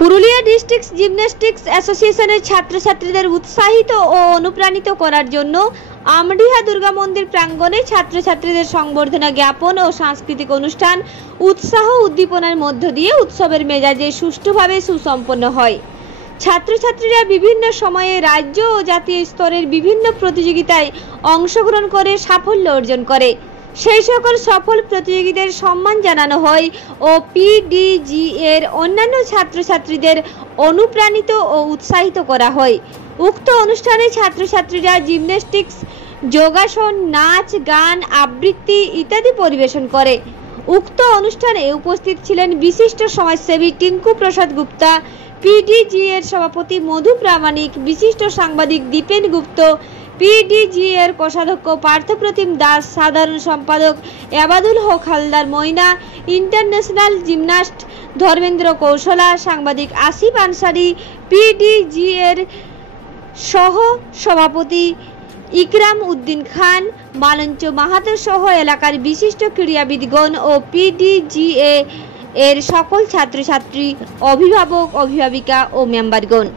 Purulia district gymnastics অ্যাসোসিয়েশনের ছাত্রছাত্রীদের উৎসাহিত ও অনুপ্রাণিত করার জন্য আমডিহা দুর্গা মন্দির প্রাঙ্গণে ছাত্রছাত্রীদের সংবর্ধনা জ্ঞাপন ও সাংস্কৃতিক অনুষ্ঠান উৎসাহ উদ্দীপনার মধ্য দিয়ে উৎসবের মেজাজে সুষ্ঠুভাবে সুসম্পন্ন হয়। ছাত্রছাত্রীরা বিভিন্ন সময়ে রাজ্য ও জাতীয় স্তরের বিভিন্ন প্রতিযোগিতায় অংশগ্রহণ করে সাফল্য অর্জন করে। সেই সকল সফল প্রতিযোগীদের সম্মান জানানো হয় ও পিডিজি এর অন্যান্য ছাত্রছাত্রীদের অনুপ্রাণিত ও উৎসাহিত করা হয়। উক্ত অনুষ্ঠানে ছাত্রছাত্রীরা জিমন্যাস্টিক্স, যোগাসন, নাচ, গান, আবৃত্তি ইত্যাদি পরিবেশন করে। উক্ত অনুষ্ঠানে উপস্থিত ছিলেন বিশিষ্ট সমাজসেবী টিঙ্কু প্রসাদ গুপ্তা, পিডিজি এর সভাপতি মধু প্রামাণিক, বিশিষ্ট সাংবাদিক দীপেন গুপ্ত, পিডিজি এর কোষাধ্যক্ষ পার্থপ্রতিম দাস, সাধারণ সম্পাদক এবাদুল হক হালদার ময়না, ইন্টারন্যাশনাল জিমনাস্ট ধর্মেন্দ্র কৌশলা, সাংবাদিক আসিফ আনসারি, পিডিজি এর সহ সভাপতি ইকরাম উদ্দিন খান, মালঞ্চ মাহাতো সহ এলাকার বিশিষ্ট ক্রীড়াবিদগণ ও পিডিজি এর সকল ছাত্রছাত্রী, অভিভাবক, অভিভাবিকা ও মেম্বারগণ।